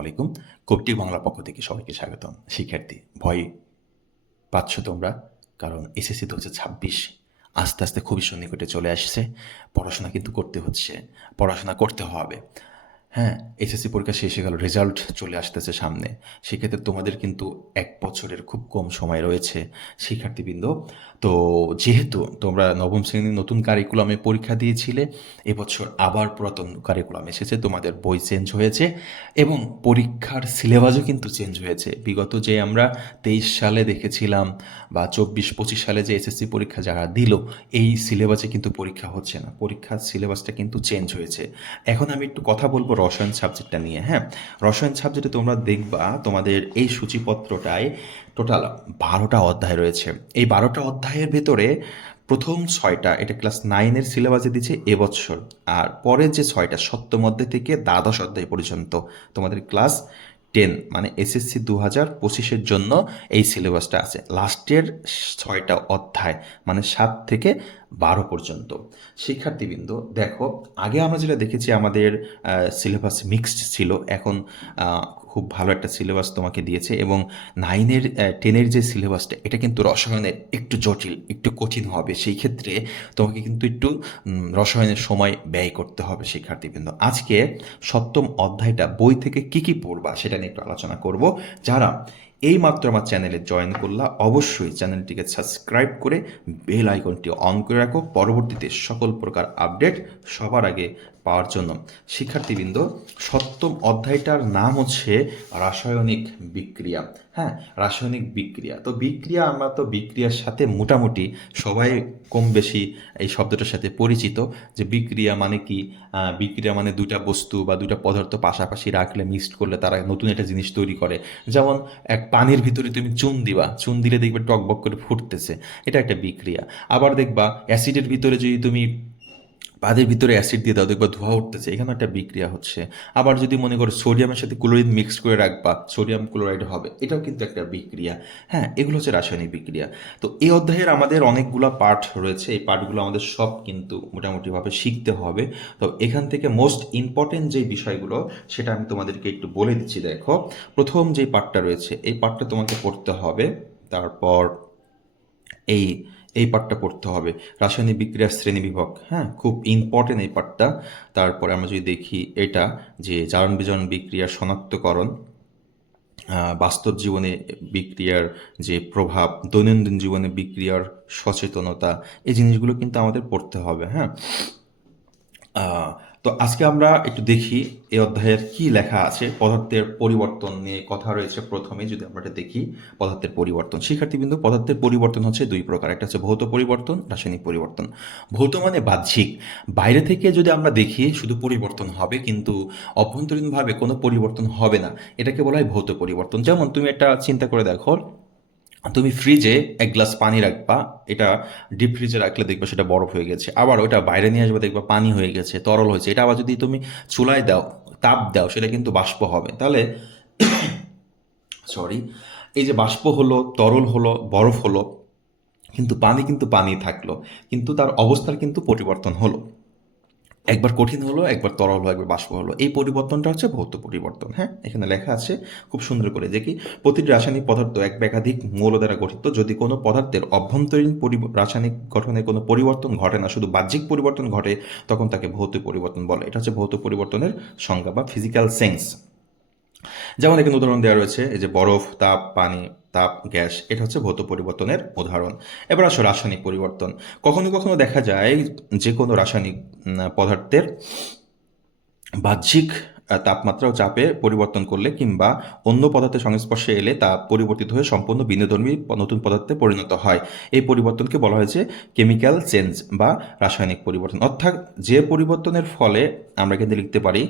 আলাইকুম। কপটি বাংলা পক্ষ থেকে সবাইকে স্বাগতম। শিক্ষার্থী, ভয় পাচ্ছ তোমরা? কারণ এসএসসি তো হচ্ছে ছাব্বিশ আস্তে আস্তে খুবই সন্নিকটে চলে আসছে। পড়াশোনা কিন্তু করতে হচ্ছে। পড়াশোনা করতে হবে। হ্যাঁ এসএসসি পরীক্ষা শেষ হয়ে গেল রেজাল্ট চলে আসতেছে সামনে। সেক্ষেত্রে তোমাদের কিন্তু এক বছরের খুব কম সময় রয়েছে শিক্ষার্থীবৃন্দ। তো যেহেতু তোমরা নবম শ্রেণির নতুন কারিকুলামে পরীক্ষা দিয়েছিলে, এবছর আবার পুরাতন কারিকুলাম এসেছে, তোমাদের বই চেঞ্জ হয়েছে এবং পরীক্ষার সিলেবাসও কিন্তু চেঞ্জ হয়েছে। বিগত যে আমরা তেইশ সালে দেখেছিলাম বা চব্বিশ পঁচিশ সালে যে এসএসসি পরীক্ষা যারা দিল, এই সিলেবাসে কিন্তু পরীক্ষা হচ্ছে না। পরীক্ষার সিলেবাসটা কিন্তু চেঞ্জ হয়েছে। এখন আমি একটু কথা বলব রসায়ন সাবজেক্টটা নিয়ে হ্যাঁ? রসায়ন সাবজেক্টে তোমরা দেখবা তোমাদের এই সূচিপত্রটায় টোটাল বারোটা অধ্যায় রয়েছে। এই বারোটা অধ্যায়ের ভেতরে প্রথম ছয়টা, এটা ক্লাস নাইনের সিলেবাসে দিচ্ছে এবছর। আর পরের যে ছয়টা, সপ্তম অধ্যায় থেকে দ্বাদশ অধ্যায় পর্যন্ত তোমাদের ক্লাস টেন মানে এসএসসি দু হাজার পঁচিশের জন্য এই সিলেবাসটা আছে। লাস্টের ছয়টা অধ্যায় মানে সাত থেকে বারো পর্যন্ত। শিক্ষার্থীবৃন্দ, দেখো, আগে আমরা যেটা দেখেছি আমাদের সিলেবাস মিক্সড ছিল। এখন খুব ভালো একটা সিলেবাস তোমাকে দিয়েছে এবং নাইনের টেনের যে সিলেবাসটা এটা কিন্তু রসায়নের একটু জটিল, একটু কঠিন হবে। সেই ক্ষেত্রে তোমাকে কিন্তু একটু রসায়নের সময় ব্যয় করতে হবে শিক্ষার্থীবৃন্দ। আজকে সপ্তম অধ্যায়টা বই থেকে কি কি পড়বা সেটা নিয়ে একটু আলোচনা করব। যারা এই মাত্র আমার চ্যানেলে জয়েন করলা, অবশ্যই চ্যানেলটিকে সাবস্ক্রাইব করে বেল আইকনটি অন করে রাখো। পরবর্তীতে সকল প্রকার আপডেট সবার আগে পাওয়ার জন্য। শিক্ষার্থীবৃন্দ, সপ্তম অধ্যায়টার নাম হচ্ছে রাসায়নিক বিক্রিয়া। হ্যাঁ রাসায়নিক বিক্রিয়া। তো বিক্রিয়া, আমরা তো বিক্রিয়ার সাথে মোটামুটি সবাই কম বেশি এই শব্দটার সাথে পরিচিত যে বিক্রিয়া মানে কি? বিক্রিয়া মানে দুটা বস্তু বা দুটা পদার্থ পাশাপাশি রাখলে, মিক্সড করলে তারা নতুন একটা জিনিস তৈরি করে। যেমন এক পানির ভিতরে তুমি চুন দিবা, চুন দিলে দেখবে টকবক করে ফুটতেছে। এটা একটা বিক্রিয়া। আবার দেখবা অ্যাসিডের ভিতরে যদি তুমি পাদের ভিতরে অ্যাসিড দিয়ে দাও, দেখবা ধোঁয়া উঠতেছে। এখানে একটা বিক্রিয়া হচ্ছে। আবার যদি মনে করো সোডিয়ামের সাথে ক্লোরিন মিক্স করে রাখবা, সোডিয়াম ক্লোরাইড হবে, এটাও কিন্তু একটা বিক্রিয়া। হ্যাঁ এগুলো হচ্ছে রাসায়নিক বিক্রিয়া। তো এই অধ্যায়ের আমাদের অনেকগুলো পার্ট রয়েছে। এই পার্টগুলো আমাদের সব কিন্তু মোটামুটিভাবে শিখতে হবে। তো এখান থেকে মোস্ট ইম্পর্টেন্ট যে বিষয়গুলো, সেটা আমি তোমাদেরকে একটু বলে দিচ্ছি, দেখো। প্রথম যে পার্টটা রয়েছে, এই পার্টটা তোমাকে পড়তে হবে। তারপর এই এই পার্টটা পড়তে হবে। রাসায়নিক বিক্রিয়ার শ্রেণি বিভাগ হ্যাঁ? খুব ইম্পর্টেন্ট এই পার্টটা তারপরে আমরা যদি দেখি এটা, যে জারণ বিজারণ বিক্রিয়ার শনাক্তকরণ বাস্তব জীবনে বিক্রিয়ার যে প্রভাব, দৈনন্দিন জীবনে বিক্রিয়ার সচেতনতা, এই জিনিসগুলো কিন্তু আমাদের পড়তে হবে হ্যাঁ? তো আজকে আমরা একটু দেখি এই অধ্যায়ের কি লেখা আছে, পদার্থের পরিবর্তন নিয়ে কথা রয়েছে প্রথমে, যদি আমরা এটা দেখি, পদার্থের পরিবর্তন। শিক্ষার্থীবৃন্দ, পদার্থের পরিবর্তন হচ্ছে দুই প্রকার। একটা হচ্ছে ভৌত পরিবর্তন, রাসায়নিক পরিবর্তন। ভৌত মানে বাহ্যিক। বাইরে থেকে যদি আমরা দেখি, শুধু পরিবর্তন হবে, কিন্তু অভ্যন্তরীণভাবে কোনো পরিবর্তন হবে না। এটাকে বলা হয় ভৌত পরিবর্তন। যেমন তুমি একটা চিন্তা করে দেখো তুমি ফ্রিজে এক গ্লাস পানি রাখবা, এটা ডিপ ফ্রিজে রাখলে দেখবে সেটা বরফ হয়ে গেছে। আবার ওটা বাইরে নিয়ে আসবে, দেখবা পানি হয়ে গেছে, তরল হয়েছে। এটা আবার যদি তুমি চুলায় দাও, তাপ দাও, সেটা কিন্তু বাষ্প হবে। তাহলে সরি এই যে বাষ্প হলো, তরল হলো, বরফ হলো, কিন্তু পানি কিন্তু পানি থাকল, কিন্তু তার অবস্থার কিন্তু পরিবর্তন হলো। একবার কঠিন হলো, একবার তরল হলো, একবার বাষ্প হলো। এই পরিবর্তনটা হচ্ছে ভৌত পরিবর্তন হ্যাঁ? এখানে লেখা আছে খুব সুন্দর করে যে কি প্রতিটি রাসায়নিক পদার্থ এক একাধিক মৌল দ্বারা গঠিত। যদি কোনো পদার্থের অভ্যন্তরীণ রাসায়নিক গঠনে কোনো পরিবর্তন ঘটে না, শুধু বাহ্যিক পরিবর্তন ঘটে, তখন তাকে ভৌত পরিবর্তন বলে। এটা হচ্ছে ভৌত পরিবর্তনের সংজ্ঞা বা ফিজিক্যাল সেন্স যেমন এখানে উদাহরণ দেওয়া রয়েছে, এই যে বরফ, তাপ, পানি, তাপ, গ্যাস, এটা হচ্ছে ভৌত পরিবর্তনের উদাহরণ। এবার আসো রাসায়নিক পরিবর্তন। কখনো কখনো দেখা যায় যে কোনো রাসায়নিক পদার্থের বাহ্যিক তাপমাত্রা ও চাপে পরিবর্তন করলে কিংবা অন্য পদার্থের সংস্পর্শে এলে তা পরিবর্তিত হয়ে সম্পূর্ণ প- নতুন পদার্থে পরিণত হয়। এই পরিবর্তনকে বলা হয়েছে কেমিক্যাল চেঞ্জ বা রাসায়নিক পরিবর্তন। অর্থাৎ যে পরিবর্তনের ফলে আমরা কিন্তু লিখতে পারি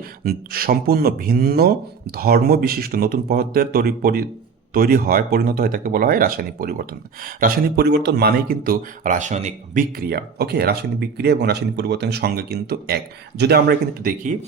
সম্পূর্ণ ভিন্ন ধর্ম বিশিষ্ট নতুন পদার্থের তৈরি তৈরি হয়, পরিণত হয় তাকে বলা হয় রাসায়নিক পরিবর্তন। রাসায়নিক পরিবর্তন মানেই কিন্তু রাসায়নিক বিক্রিয়া। ওকে রাসায়নিক বিক্রিয়া এবং রাসায়নিক পরিবর্তনের সঙ্গে কিন্তু এক। যদি আমরা এখানে একটু দেখি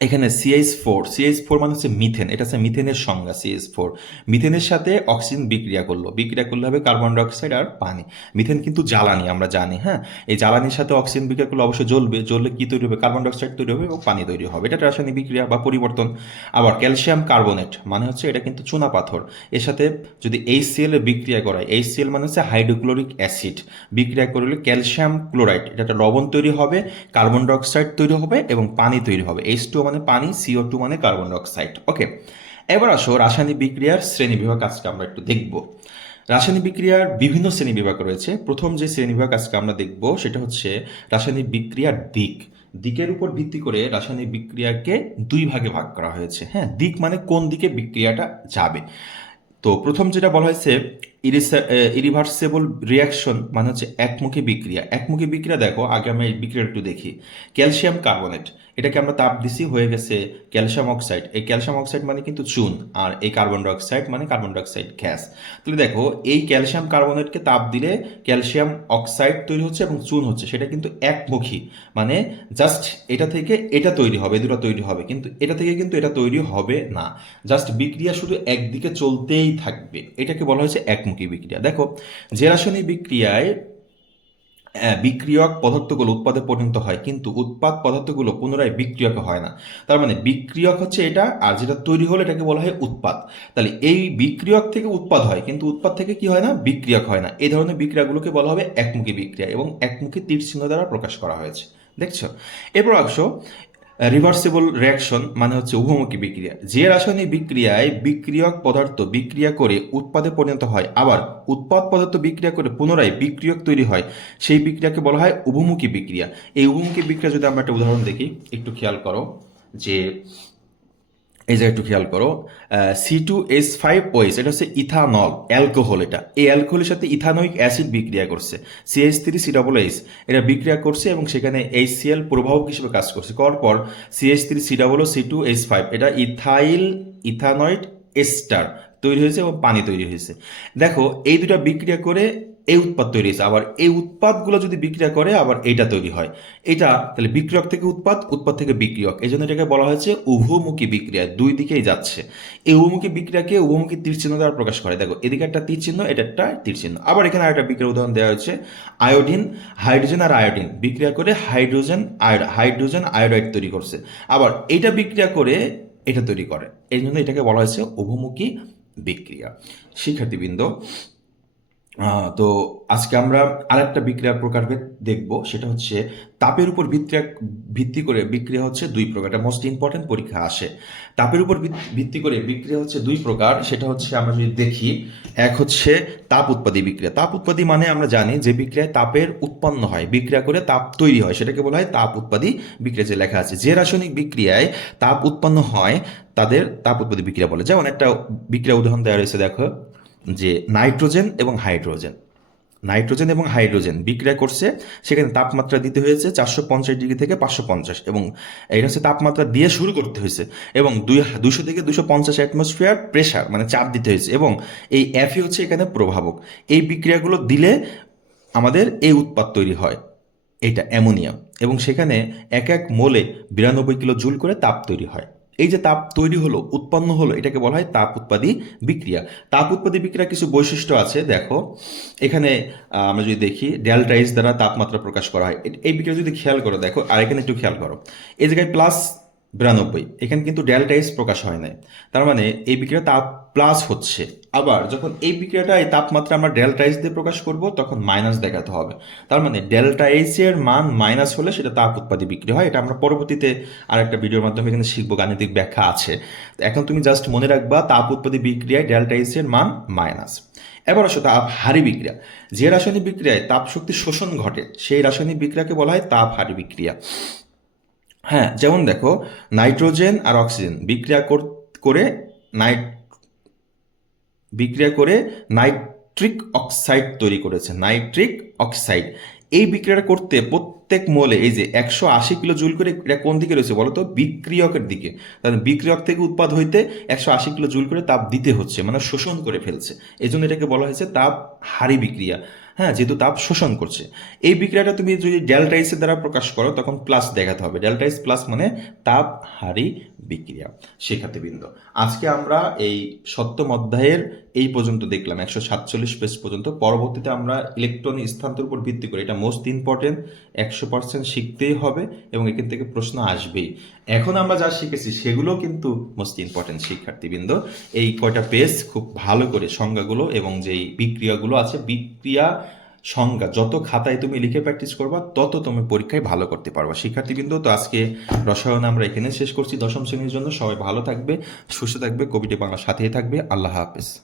এখানে সিএইচ ফোর সিএইচ ফোর মানে হচ্ছে মিথেন এটা হচ্ছে মিথেনের সংজ্ঞা সিএইচ ফোর মিথেনের সাথে অক্সিজেন বিক্রিয়া করল। বিক্রিয়া করলে হবে কার্বন ডাইঅক্সাইড আর পানি। মিথেন কিন্তু জ্বালানি, আমরা জানি হ্যাঁ? এই জ্বালানির সাথে অক্সিজেন বিক্রিয়া করলে অবশ্যই জ্বলবে, জ্বললে কি তৈরি হবে? কার্বন ডাইঅক্সাইড তৈরি হবে এবং পানি তৈরি হবে। এটা রাসায়নিক বিক্রিয়া বা পরিবর্তন। আবার ক্যালসিয়াম কার্বনেট মানে হচ্ছে এটা কিন্তু চুনা পাথর। এর সাথে যদি এইচ সিএল বিক্রিয়া করায় এইচ সিএল মানে হচ্ছে হাইড্রোক্লোরিক অ্যাসিড বিক্রিয়া করলে ক্যালসিয়াম ক্লোরাইড এটা একটা লবণ তৈরি হবে কার্বন ডাইঅক্সাইড তৈরি হবে এবং পানি তৈরি হবে। এইচ টু মানে পানি সিও টু মানে কার্বন ডাইঅক্সাইড ওকে এবার আসো রাসায়নিক বিক্রিয়ার শ্রেণি বিভাগ আজকে আমরা একটু দেখব। রাসায়নিক বিক্রিয়ার বিভিন্ন শ্রেণি বিভাগ রয়েছে। প্রথম যে শ্রেণি বিভাগ আজকে আমরা দেখব সেটা হচ্ছে রাসায়নিক বিক্রিয়ার দিক। দিকের উপর ভিত্তি করে রাসায়নিক বিক্রিয়াকে দুই ভাগে ভাগ করা হয়েছে হ্যাঁ? দিক মানে কোন দিকে বিক্রিয়াটা যাবে। তো প্রথম যেটা বলা হয়েছে ইরিভার্সেবল রিয়াকশন মানে হচ্ছে একমুখী বিক্রিয়া। একমুখী বিক্রিয়া দেখো, আগে আমি এই বিক্রিয়াটা একটু দেখি। ক্যালসিয়াম কার্বনেট, এটাকে আমরা তাপ দিছি হয়ে গেছে ক্যালসিয়াম অক্সাইড। এই ক্যালসিয়াম অক্সাইড মানে কিন্তু চুন, আর এই কার্বন ডাইঅক্সাইড মানে কার্বন ডাইঅক্সাইড গ্যাস। তাহলে দেখো, এই ক্যালসিয়াম কার্বনেটকে তাপ দিলে ক্যালসিয়াম অক্সাইড তৈরি হচ্ছে এবং চুন হচ্ছে, সেটা কিন্তু একমুখী। মানে জাস্ট এটা থেকে এটা তৈরি হবে দুটো তৈরি হবে, কিন্তু এটা থেকে কিন্তু এটা তৈরি হবে না। জাস্ট বিক্রিয়া শুধু একদিকে চলতেই থাকবে। এটাকে বলা হয়েছে একমুখী বিক্রিয়া। দেখো যে রাসায়নিক বিক্রিয়ায় বিক্রিয়ক পদার্থগুলো উৎপাদে পরিণত হয়, কিন্তু উৎপাদ পদার্থগুলো পুনরায় বিক্রিয়ক হয় না। তার মানে বিক্রিয়ক হচ্ছে এটা, আর যেটা তৈরি হলো এটাকে বলা হয় উৎপাদ। তাহলে এই বিক্রিয়ক থেকে উৎপাদ হয়, কিন্তু উৎপাদ থেকে কি হয় না? বিক্রিয়ক হয় না। এই ধরনের বিক্রিয়াগুলোকে বলা হবে একমুখী বিক্রিয়া এবং একমুখী তীর চিহ্ন দ্বারা প্রকাশ করা হয়েছে। দেখছ? এরপর আসো রিভার্সিবল রিয়াকশন মানে হচ্ছে উভমুখী বিক্রিয়া। যে রাসায়নিক বিক্রিয়ায় বিক্রিয়ক পদার্থ বিক্রিয়া করে উৎপাদে পরিণত হয়, আবার উৎপাদ পদার্থ বিক্রিয়া করে পুনরায় বিক্রিয়ক তৈরি হয়, সেই বিক্রিয়াকে বলা হয় উভমুখী বিক্রিয়া। এই উভমুখী বিক্রিয়া যদি আমরা একটা উদাহরণ দেখি, একটু খেয়াল করো যে এই যে একটু খেয়াল করো সি টু এস ফাইভ ওয়েস এটা হচ্ছে ইথানল, অ্যালকোহল এটা। এই অ্যালকোহলের সাথে ইথানোইক অ্যাসিড বিক্রিয়া করছে। CH three C double H এটা বিক্রিয়া করছে এবং সেখানে এইচ সিএল প্রভাবক হিসেবে কাজ করছে। পর CH three C double C two H five এটা ইথাইল, ইথানয়েড, এস্টার তৈরি হয়েছে এবং পানি তৈরি হয়েছে। দেখো, এই দুটা বিক্রিয়া করে এই উৎপাদ তৈরি হয়েছে। আবার এই উৎপাদগুলো যদি বিক্রিয়া করে, আবার এইটা তৈরি হয়। এটা তাহলে বিক্রিয়ক থেকে উৎপাদ উৎপাদ থেকে বিক্রিয়ক। এই জন্য এটাকে বলা হয়েছে উভমুখী বিক্রিয়া। দুই দিকেই যাচ্ছে। এই উভমুখী বিক্রিয়াকে উভমুখী তীর চিহ্ন দ্বারা প্রকাশ করে। দেখো, এদিকে একটা তীর চিহ্ন এটা একটা তীর চিহ্ন আবার এখানে আরেকটা বিক্রিয়ার উদাহরণ দেওয়া হয়েছে। আয়োডিন, হাইড্রোজেন আর আয়োডিন। বিক্রিয়া করে হাইড্রোজেন, আয়োড, হাইড্রোজেন, আয়োডাইড তৈরি করছে। আবার এইটা বিক্রিয়া করে এটা তৈরি করে। এই জন্য এটাকে বলা হয়েছে উভমুখী বিক্রিয়া। শিক্ষার্থীবৃন্দ তো আজকে আমরা আরেকটা বিক্রিয়ার প্রকারভেদ দেখব, সেটা হচ্ছে তাপের উপর ভিত্তি করে বিক্রিয়া হচ্ছে দুই প্রকার, এটা মোস্ট ইম্পর্টেন্ট পরীক্ষা আসে। তাপের উপর ভিত- ভিত্তি করে বিক্রিয়া হচ্ছে দুই প্রকার, সেটা হচ্ছে আমরা যদি দেখি, এক হচ্ছে তাপ উৎপাদী বিক্রিয়া। তাপ উৎপাদী মানে আমরা জানি যে বিক্রিয়ায় তাপের উৎপন্ন হয়, বিক্রিয়া করে তাপ তৈরি হয়, সেটাকে বলা হয় তাপ উৎপাদী বিক্রিয়া যে লেখা আছে। যে রাসায়নিক বিক্রিয়ায় তাপ উৎপন্ন হয়, তাদের তাপ উৎপাদী বিক্রিয়া বলে। যেমন একটা বিক্রিয়া উদাহরণ দেওয়া রয়েছে, দেখো যে নাইট্রোজেন এবং হাইড্রোজেন। নাইট্রোজেন এবং হাইড্রোজেন বিক্রিয়া করছে, সেখানে তাপমাত্রা দিতে হয়েছে চারশো পঞ্চাশ ডিগ্রি থেকে পাঁচশো পঞ্চাশ এবং এটা হচ্ছে তাপমাত্রা দিয়ে শুরু করতে হয়েছে এবং দুই দুশো থেকে দুশো পঞ্চাশ অ্যাটমসফিয়ার প্রেশার মানে চাপ দিতে হয়েছে এবং এই এফই হচ্ছে এখানে প্রভাবক। এই বিক্রিয়াগুলো দিলে আমাদের এই উৎপাদ তৈরি হয়, এটা অ্যামোনিয়া এবং সেখানে এক এক মোলে বিরানব্বই কিলো জুল করে তাপ তৈরি হয়। এই যে তাপ তৈরি হলো, উৎপন্ন হলো, এটাকে বলা হয় তাপ উৎপাদী বিক্রিয়া। তাপ উৎপাদী বিক্রিয়া কিছু বৈশিষ্ট্য আছে, দেখো। এখানে আমরা যদি দেখি ডেল্টা দ্বারা তাপমাত্রা প্রকাশ করা হয়। এই বিক্রিয়া যদি খেয়াল করো, দেখো আর এখানে একটু খেয়াল করো। এই জায়গায় প্লাস বিরানব্বই। এখানে কিন্তু ডেল্টা এইচ প্রকাশ হয় নাই। তার মানে এই বিক্রিয়া তাপ প্লাস হচ্ছে। আবার যখন এই বিক্রিয়াটা এই তাপমাত্রা আমরা ডেল্টা এইচ দিয়ে প্রকাশ করব, তখন মাইনাস দেখাতে হবে। তার মানে ডেল্টা এইচ এর মান মাইনাস হলে সেটা তাপ উৎপাদী বিক্রি হয়। এটা আমরা পরবর্তীতে আর একটা ভিডিওর মাধ্যমে এখানে শিখব, গাণিতিক ব্যাখ্যা আছে। এখন তুমি জাস্ট মনে রাখবা, তাপ উৎপাদী বিক্রিয়ায় ডেল্টা এইচ এর মান মাইনাস এবার আসো তাপ হারি বিক্রিয়া। যে রাসায়নিক বিক্রিয়ায় তাপ শক্তি শোষণ ঘটে, সেই রাসায়নিক বিক্রিয়াকে বলা হয় তাপ হারি বিক্রিয়া। হ্যাঁ যেমন দেখো, নাইট্রোজেন আর অক্সিজেন বিক্রিয়া কর- নাইট, বিক্রিয়া করে নাইট্রিক অক্সাইড তৈরি করেছে, নাইট্রিক অক্সাইড। এই বিক্রিয়াটা করতে প্রত্যেক মোলে, এই যে একশো আশি কিলো জুল করে এটা কোন দিকে রয়েছে বলো তো? বিক্রিয়কের দিকে। তাহলে বিক্রিয়ক থেকে উৎপাদ হইতে একশো আশি কিলো জুল করে তাপ দিতে হচ্ছে মানে শোষণ করে ফেলছে। এই জন্য এটাকে বলা হয়েছে তাপ হারি বিক্রিয়া। হ্যাঁ যেহেতু তাপ শোষণ করছে। এই বিক্রিয়াটা তুমি যদি ডেল্টাইসের দ্বারা প্রকাশ করো, তখন প্লাস দেখাতে হবে। ডেল্টাইস প্লাস মানে তাপ হারি বিক্রিয়া শিক্ষার্থীবৃন্দ আজকে আমরা এই সত্যম অধ্যায়ের এই পর্যন্ত দেখলাম, একশো সাতচল্লিশ পেজ পর্যন্ত। পরবর্তীতে আমরা ইলেকট্রন স্থানান্তর উপর ভিত্তি করে, এটা মোস্ট ইম্পর্টেন্ট একশো পার্সেন্ট শিখতেই হবে এবং এখান থেকে প্রশ্ন আসবেই। এখন আমরা যা শিখেছি, সেগুলো কিন্তু মোস্ট ইম্পর্টেন্ট শিক্ষার্থীবৃন্দ। এই কয়টা পেজ খুব ভালো করে সংজ্ঞাগুলো এবং যেই বিক্রিয়াগুলো আছে, বিক্রিয়া সংজ্ঞা, যত খাতায় তুমি লিখে প্র্যাকটিস করবা, তত তুমি পরীক্ষায় ভালো করতে পারবা। শিক্ষার্থীবৃন্দ, তো আজকে রসায়ন আমরা এখানে শেষ করছি। দশম শ্রেণির জন্য সবাই ভালো থাকবে, সুস্থ থাকবে, কবিটি বাংলা সাথেই থাকবে। আল্লাহ হাফেজ।